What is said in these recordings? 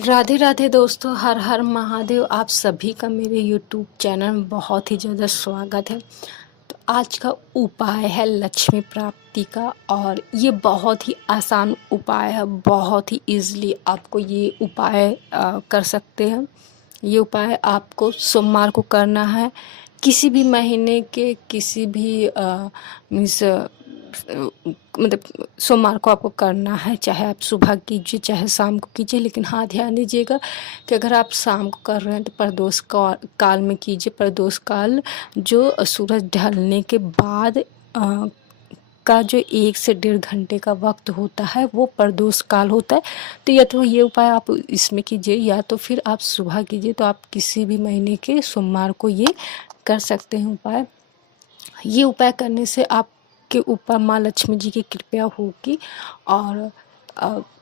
राधे राधे दोस्तों, हर हर महादेव। आप सभी का मेरे यूट्यूब चैनल में बहुत ही ज़्यादा स्वागत है। तो आज का उपाय है लक्ष्मी प्राप्ति का, और ये बहुत ही आसान उपाय है। बहुत ही इजीली आपको ये उपाय कर सकते हैं। ये उपाय आपको सोमवार को करना है। किसी भी महीने के किसी भी मीन्स मतलब सोमवार को आपको करना है। चाहे आप सुबह कीजिए चाहे शाम को कीजिए, लेकिन हाँ ध्यान दीजिएगा कि अगर आप शाम को कर रहे हैं तो प्रदोष काल में कीजिए। प्रदोष काल जो सूरज ढलने के बाद का जो 1 से 1.5 घंटे का वक्त होता है वो प्रदोष काल होता है। तो या तो ये उपाय आप इसमें कीजिए या तो फिर आप सुबह कीजिए। तो आप किसी भी महीने के सोमवार को ये कर सकते हैं उपाय। ये उपाय करने से आपके ऊपर माँ लक्ष्मी जी की कृपा होगी। और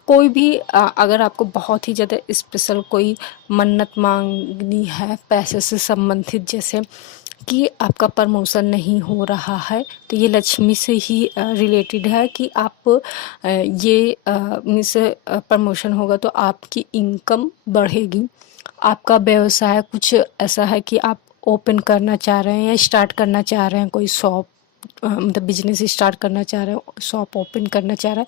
कोई भी अगर आपको बहुत ही ज़्यादा स्पेशल कोई मन्नत मांगनी है पैसे से संबंधित, जैसे कि आपका प्रमोशन नहीं हो रहा है, तो ये लक्ष्मी से ही रिलेटेड है कि आप ये मीन्स प्रमोशन होगा तो आपकी इनकम बढ़ेगी। आपका व्यवसाय कुछ ऐसा है कि आप ओपन करना चाह रहे हैं या स्टार्ट करना चाह रहे हैं, कोई शॉप मतलब बिजनेस स्टार्ट करना चाह रहे हैं, शॉप ओपन करना चाह रहा है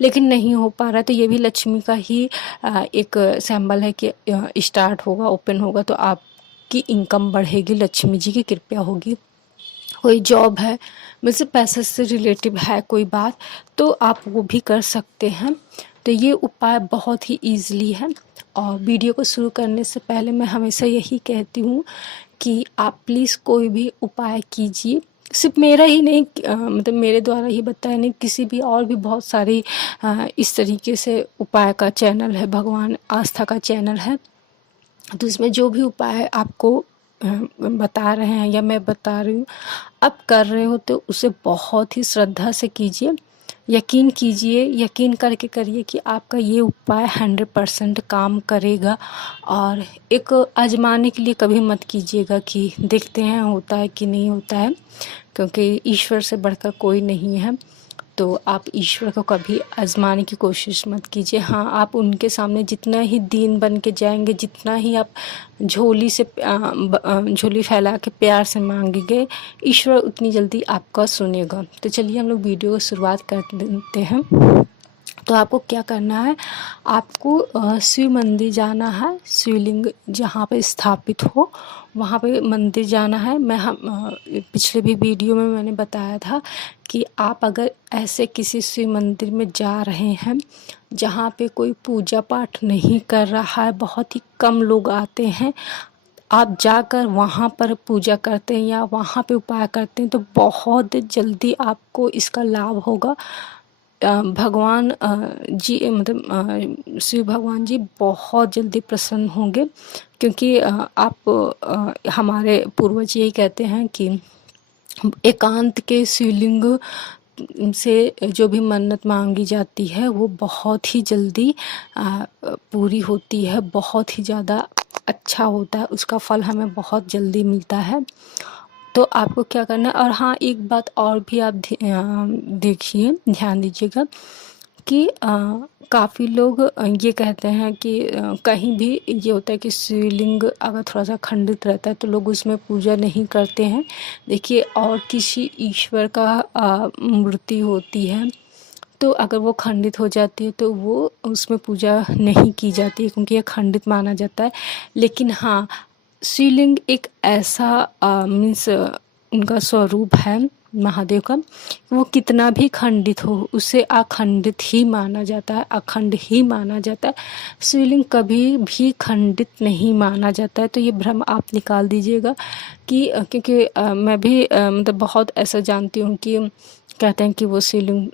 लेकिन नहीं हो पा रहा है, तो ये भी लक्ष्मी का ही एक सिंबल है कि स्टार्ट होगा, ओपन होगा तो आपकी इनकम बढ़ेगी, लक्ष्मी जी की कृपा होगी। कोई जॉब है मुझसे पैसे से रिलेटिव है कोई बात, तो आप वो भी कर सकते हैं। तो ये उपाय बहुत ही ईज़िली है। और वीडियो को शुरू करने से पहले मैं हमेशा यही कहती हूँ कि आप प्लीज़ कोई भी उपाय कीजिए। सिर्फ मेरा ही नहीं मतलब मेरे द्वारा ही बताया नहीं, किसी भी और भी बहुत सारी इस तरीके से उपाय का चैनल है, भगवान आस्था का चैनल है। तो इसमें जो भी उपाय है आपको बता रहे हैं या मैं बता रही हूँ, आप कर रहे हो तो उसे बहुत ही श्रद्धा से कीजिए। यकीन कीजिए, यकीन करके करिए कि आपका ये उपाय 100% काम करेगा। और एक आजमाने के लिए कभी मत कीजिएगा कि देखते हैं होता है कि नहीं होता है, क्योंकि ईश्वर से बढ़कर कोई नहीं है। तो आप ईश्वर को कभी आजमाने की कोशिश मत कीजिए। हाँ, आप उनके सामने जितना ही दीन बन के जाएंगे, जितना ही आप झोली फैला के प्यार से मांगेंगे, ईश्वर उतनी जल्दी आपका सुनेगा। तो चलिए हम लोग वीडियो की शुरुआत कर देते हैं। तो आपको क्या करना है, आपको शिव मंदिर जाना है। शिवलिंग जहाँ पे स्थापित हो वहाँ पे मंदिर जाना है। पिछले भी वीडियो में मैंने बताया था कि आप अगर ऐसे किसी शिव मंदिर में जा रहे हैं जहाँ पे कोई पूजा पाठ नहीं कर रहा है, बहुत ही कम लोग आते हैं, आप जाकर वहाँ पर पूजा करते हैं या वहाँ पे उपाय करते हैं तो बहुत जल्दी आपको इसका लाभ होगा। भगवान जी मतलब शिव भगवान जी बहुत जल्दी प्रसन्न होंगे, क्योंकि हमारे पूर्वज यही कहते हैं कि एकांत के शिवलिंग से जो भी मन्नत मांगी जाती है वो बहुत ही जल्दी पूरी होती है, बहुत ही ज़्यादा अच्छा होता है, उसका फल हमें बहुत जल्दी मिलता है। तो आपको क्या करना है, और हाँ एक बात और भी आप देखिए, ध्यान दीजिएगा कि काफ़ी लोग ये कहते हैं कि कहीं भी ये होता है कि शिवलिंग अगर थोड़ा सा खंडित रहता है तो लोग उसमें पूजा नहीं करते हैं। देखिए, और किसी ईश्वर का मूर्ति होती है तो अगर वो खंडित हो जाती है तो वो उसमें पूजा नहीं की जाती है, क्योंकि ये खंडित माना जाता है। लेकिन हाँ, शिवलिंग एक ऐसा मीन्स उनका स्वरूप है महादेव का, वो कितना भी खंडित हो उसे अखंडित ही माना जाता है, अखंड ही माना जाता है। शिवलिंग कभी भी खंडित नहीं माना जाता है। तो ये भ्रम आप निकाल दीजिएगा कि क्योंकि मैं भी मतलब बहुत ऐसा जानती हूँ कि कहते हैं कि वो शिवलिंग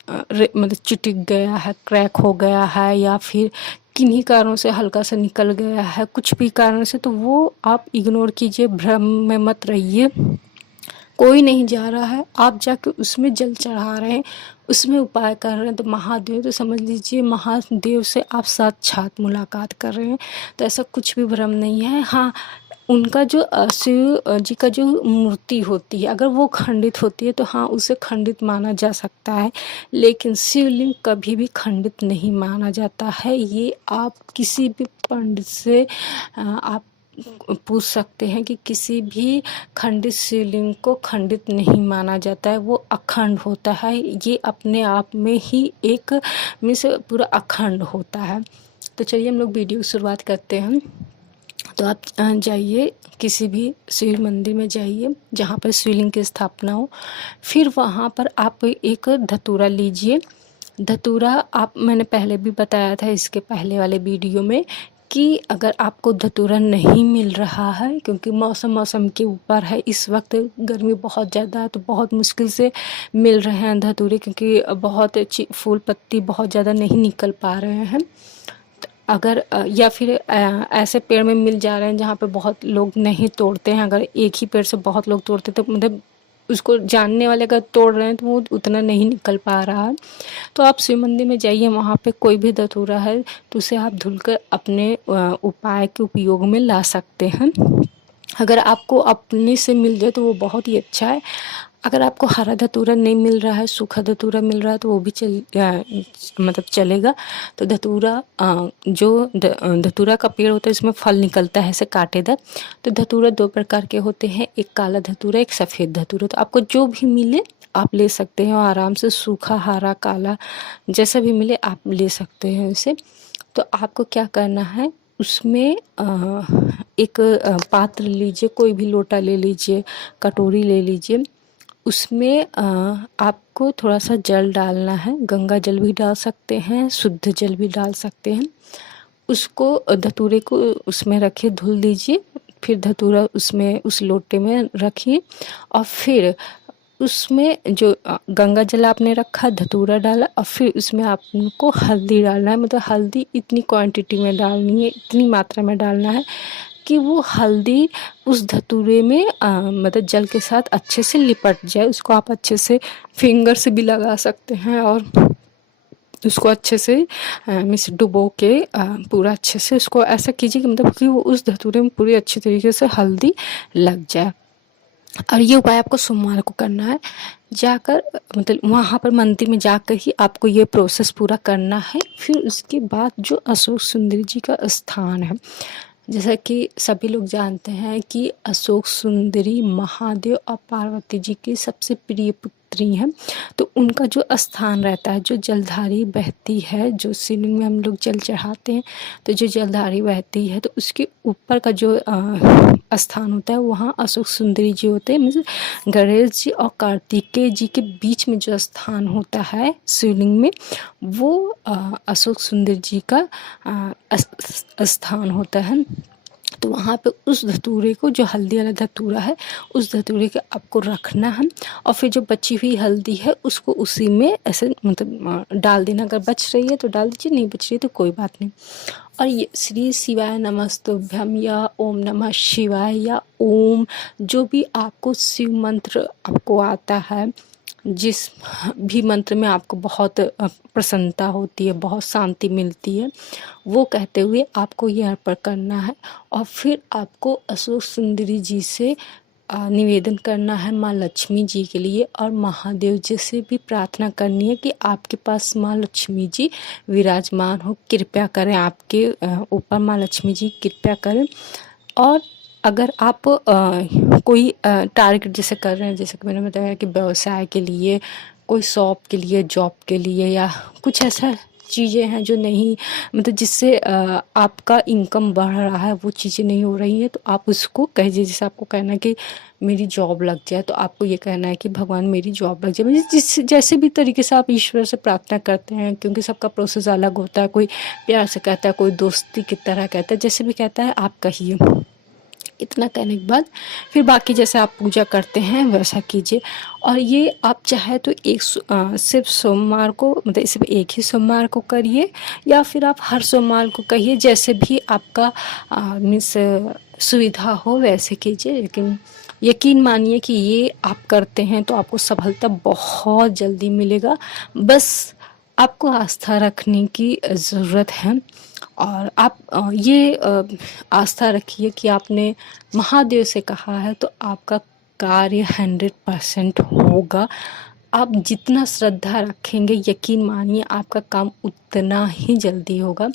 मतलब चिटक गया है, क्रैक हो गया है, या फिर किन्हीं कारणों से हल्का सा निकल गया है, कुछ भी कारण से, तो वो आप इग्नोर कीजिए, भ्रम में मत रहिए। कोई नहीं जा रहा है, आप जाके उसमें जल चढ़ा रहे हैं, उसमें उपाय कर रहे हैं, तो महादेव तो समझ लीजिए महादेव से आप साक्षात मुलाकात कर रहे हैं। तो ऐसा कुछ भी भ्रम नहीं है। हाँ, उनका जो शिव जी का जो मूर्ति होती है, अगर वो खंडित होती है तो हाँ, उसे खंडित माना जा सकता है, लेकिन शिवलिंग कभी भी खंडित नहीं माना जाता है। ये आप किसी भी पंडित से आप पूछ सकते हैं कि किसी भी खंडित शिवलिंग को खंडित नहीं माना जाता है, वो अखंड होता है। ये अपने आप में ही एक मीन्स पूरा अखंड होता है। तो चलिए हम लोग वीडियो की शुरुआत करते हैं। तो आप जाइए किसी भी शिव मंदिर में जाइए जहाँ पर शिवलिंग की स्थापना हो, फिर वहाँ पर आप एक धतूरा लीजिए। धतूरा आप, मैंने पहले भी बताया था इसके पहले वाले वीडियो में कि अगर आपको धतूरा नहीं मिल रहा है, क्योंकि मौसम के ऊपर है, इस वक्त गर्मी बहुत ज़्यादा है तो बहुत मुश्किल से मिल रहे हैं धतूरे, क्योंकि बहुत अच्छी फूल पत्ती बहुत ज़्यादा नहीं निकल पा रहे हैं। अगर या फिर ऐसे पेड़ में मिल जा रहे हैं जहाँ पे बहुत लोग नहीं तोड़ते हैं, अगर एक ही पेड़ से बहुत लोग तोड़ते तो मतलब उसको जानने वाले अगर तोड़ रहे हैं तो वो उतना नहीं निकल पा रहा है। तो आप शिव मंदिर में जाइए, वहाँ पे कोई भी धतूरा है तो उसे आप धुलकर अपने उपाय के उपयोग में ला सकते हैं। अगर आपको अपने से मिल जाए तो वो बहुत ही अच्छा है। अगर आपको हरा धतूरा नहीं मिल रहा है, सूखा धतूरा मिल रहा है तो वो भी मतलब चलेगा। तो धतूरा जो धतूरा का पेड़ होता है इसमें फल निकलता है ऐसे कांटेदार। तो धतूरा दो प्रकार के होते हैं, एक काला धतूरा, एक सफ़ेद धतूरा। तो आपको जो भी मिले आप ले सकते हैं और आराम से, सूखा हरा काला जैसा भी मिले आप ले सकते हैं उसे। तो आपको क्या करना है, उसमें एक पात्र लीजिए, कोई भी लोटा ले लीजिए, कटोरी ले लीजिए। उसमें आपको थोड़ा सा जल डालना है, गंगा जल भी डाल सकते हैं, शुद्ध जल भी डाल सकते हैं। उसको धतूरे को उसमें रखिए, धुल दीजिए, फिर धतूरा उसमें उस लोटे में रखिए और फिर उसमें जो गंगा जल आपने रखा, धतूरा डाला और फिर उसमें आपको हल्दी डालना है। मतलब हल्दी इतनी क्वांटिटी में डालनी है, इतनी मात्रा में डालना है कि वो हल्दी उस धतूरे में मतलब जल के साथ अच्छे से लिपट जाए। उसको आप अच्छे से फिंगर से भी लगा सकते हैं और उसको अच्छे से मिस डुबो के पूरा अच्छे से उसको ऐसा कीजिए कि मतलब कि वो उस धतूरे में पूरी अच्छी तरीके से हल्दी लग जाए। और ये उपाय आपको सोमवार को करना है, जाकर मतलब वहाँ पर मंदिर में जाकर ही आपको ये प्रोसेस पूरा करना है। फिर उसके बाद जो अशोक सुंदर जी का स्थान है, जैसा कि सभी लोग जानते हैं कि अशोक सुंदरी महादेव और पार्वती जी की सबसे प्रिय पुत्री हैं। तो उनका जो स्थान रहता है, जो जलधारी बहती है, जो शिवलिंग में हम लोग जल चढ़ाते हैं तो जो जलधारी बहती है तो उसके ऊपर का जो स्थान होता है वहाँ अशोक सुंदरी जी होते हैं। मीन्स गणेश जी और कार्तिकेय जी के बीच में जो स्थान होता है शिवलिंग में, वो अशोक सुंदर जी का स्थान होता है। तो वहाँ पे उस धतूरे को, जो हल्दी वाला धतूरा है, उस धतूरे को आपको रखना है और फिर जो बची हुई हल्दी है उसको उसी में ऐसे मतलब डाल देना। अगर बच रही है तो डाल दीजिए, नहीं बच रही है तो कोई बात नहीं। और ये श्री शिवाय नमस्तुभ्यम या ओम नमः शिवाय या ओम, जो भी आपको शिव मंत्र आपको आता है, जिस भी मंत्र में आपको बहुत प्रसन्नता होती है, बहुत शांति मिलती है, वो कहते हुए आपको ये अर्पण करना है। और फिर आपको अशोक सुंदरी जी से निवेदन करना है माँ लक्ष्मी जी के लिए, और महादेव जी से भी प्रार्थना करनी है कि आपके पास माँ लक्ष्मी जी विराजमान हो, कृपया करें आपके ऊपर माँ लक्ष्मी जी कृपया करें। और अगर आप कोई टारगेट जैसे कर रहे हैं, जैसे कि मैंने बताया कि व्यवसाय के लिए, कोई शॉप के लिए, जॉब के लिए, या कुछ ऐसा चीज़ें हैं जो नहीं मतलब जिससे आपका इनकम बढ़ रहा है, वो चीज़ें नहीं हो रही हैं, तो आप उसको कहिए। जैसे आपको कहना है कि मेरी जॉब लग जाए, तो आपको ये कहना है कि भगवान मेरी जॉब लग जाए। मतलब जिस जैसे भी तरीके से आप ईश्वर से प्रार्थना करते हैं, क्योंकि सबका प्रोसेस अलग होता है, कोई प्यार से कहता है, कोई दोस्ती की तरह कहता है, जैसे भी कहता है आप कहिए। इतना कहने के बाद फिर बाकी जैसे आप पूजा करते हैं वैसा कीजिए। और ये आप चाहे तो सिर्फ सोमवार को, मतलब सिर्फ एक ही सोमवार को करिए, या फिर आप हर सोमवार को कहिए, जैसे भी आपका मीन्स सुविधा हो वैसे कीजिए। लेकिन यकीन मानिए कि ये आप करते हैं तो आपको सफलता बहुत जल्दी मिलेगा। बस आपको आस्था रखने की ज़रूरत है और आप ये आस्था रखिए कि आपने महादेव से कहा है तो आपका कार्य 100% होगा। आप जितना श्रद्धा रखेंगे, यकीन मानिए आपका काम उतना ही जल्दी होगा।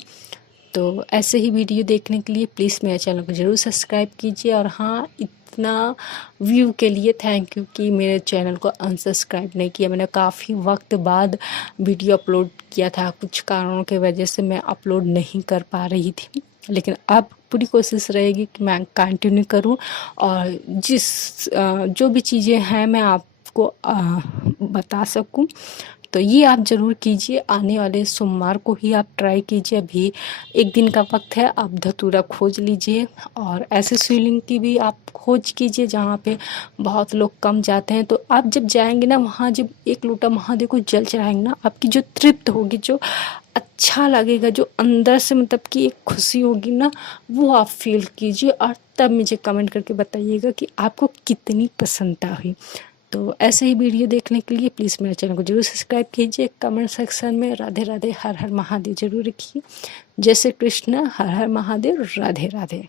तो ऐसे ही वीडियो देखने के लिए प्लीज़ मेरे चैनल को ज़रूर सब्सक्राइब कीजिए। और हाँ, इतना व्यू के लिए थैंक यू कि मेरे चैनल को अनसब्सक्राइब नहीं किया। मैंने काफ़ी वक्त बाद वीडियो अपलोड किया था, कुछ कारणों की वजह से मैं अपलोड नहीं कर पा रही थी, लेकिन अब पूरी कोशिश रहेगी कि मैं कंटिन्यू करूं और जो भी चीज़ें हैं मैं आपको बता सकूं। तो ये आप ज़रूर कीजिए। आने वाले सोमवार को ही आप ट्राई कीजिए। अभी एक दिन का वक्त है, आप धतूरा खोज लीजिए और ऐसे शिवलिंग की भी आप खोज कीजिए जहाँ पे बहुत लोग कम जाते हैं। तो आप जब जाएंगे ना वहाँ, जब एक लोटा महादेव को जल चढ़ाएंगे ना, आपकी जो तृप्त होगी, जो अच्छा लगेगा, जो अंदर से मतलब कि एक खुशी होगी ना, वो आप फील कीजिए और तब मुझे कमेंट करके बताइएगा कि आपको कितनी प्रसन्नता हुई। तो ऐसे ही वीडियो देखने के लिए प्लीज़ मेरे चैनल को जरूर सब्सक्राइब कीजिए। कमेंट सेक्शन में राधे राधे हर हर महादेव जरूर लिखिए। जय श्री कृष्ण, हर हर महादेव, राधे राधे।